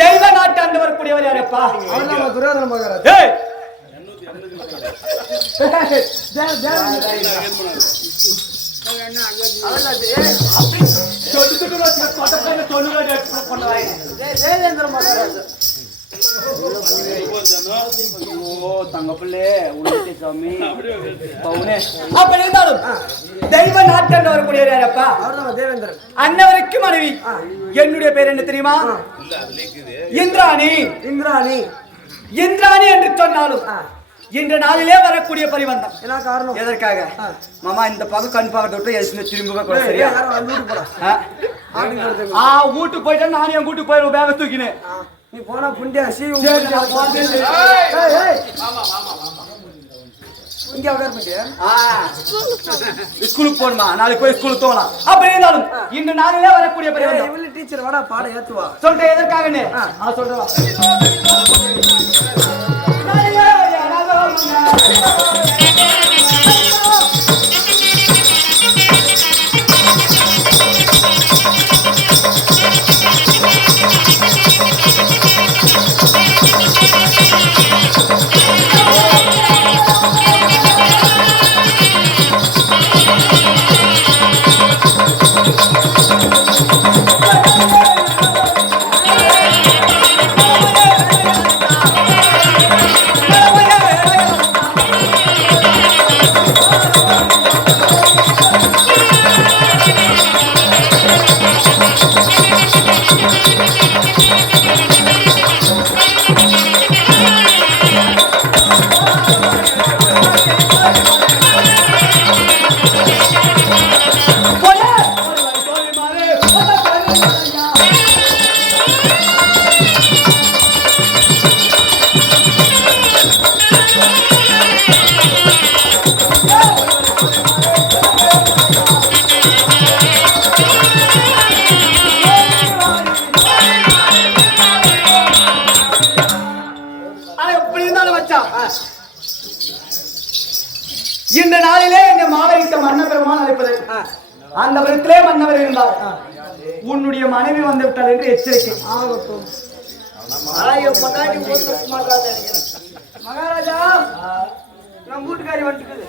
தெய்வ நாட்டாண்டு வரக்கூடியவர் யாரப்பா? துரியோதன மகாராஜ். தெய்வ நாட்டாண்டு வரக்கூடியவர் யாரப்பா? தேவேந்திரன். அன்னவருக்கு மனைவி. என்னுடைய பேர் என்ன தெரியுமா? இந்திராணி. இந்திராணி இந்திராணி என்று சொன்னாலும் இன்று நாளிலே வரக்கூடிய பரிவந்தம். என்ன காரணம்? எதற்காக? மாமா இந்த பக்கம் கண் பார்க்க விட்டு திரும்ப கூட சரியா? வீட்டுக்கு போயிட்டா நானும் என் வீட்டுக்கு போயிடுவோம் பேக தூக்கினு. நீ போனா புண்டியா ஸ்கூலுக்கு போகணுமா? நாளைக்கு போய் ஸ்கூலுக்கு போகலாம். அப்படி இருந்தாலும் இன்று நாளிலே வரக்கூடிய பரிவந்தம். டீச்சர் வாடா பாடம் ஏத்துவா. சொல்றேன் எதற்காக சொல்றேன். இந்த நாளிலே இந்த மாலையிட்ட மன்னபெருமான் அழைப்பது. அந்த விதத்திலே மன்னவர் இருந்தார். உன்னுடைய மனைவி வந்து விட்டார் என்று எச்சரிக்கை. மகாராஜா நம் வீட்டுக்காரி வந்துட்டு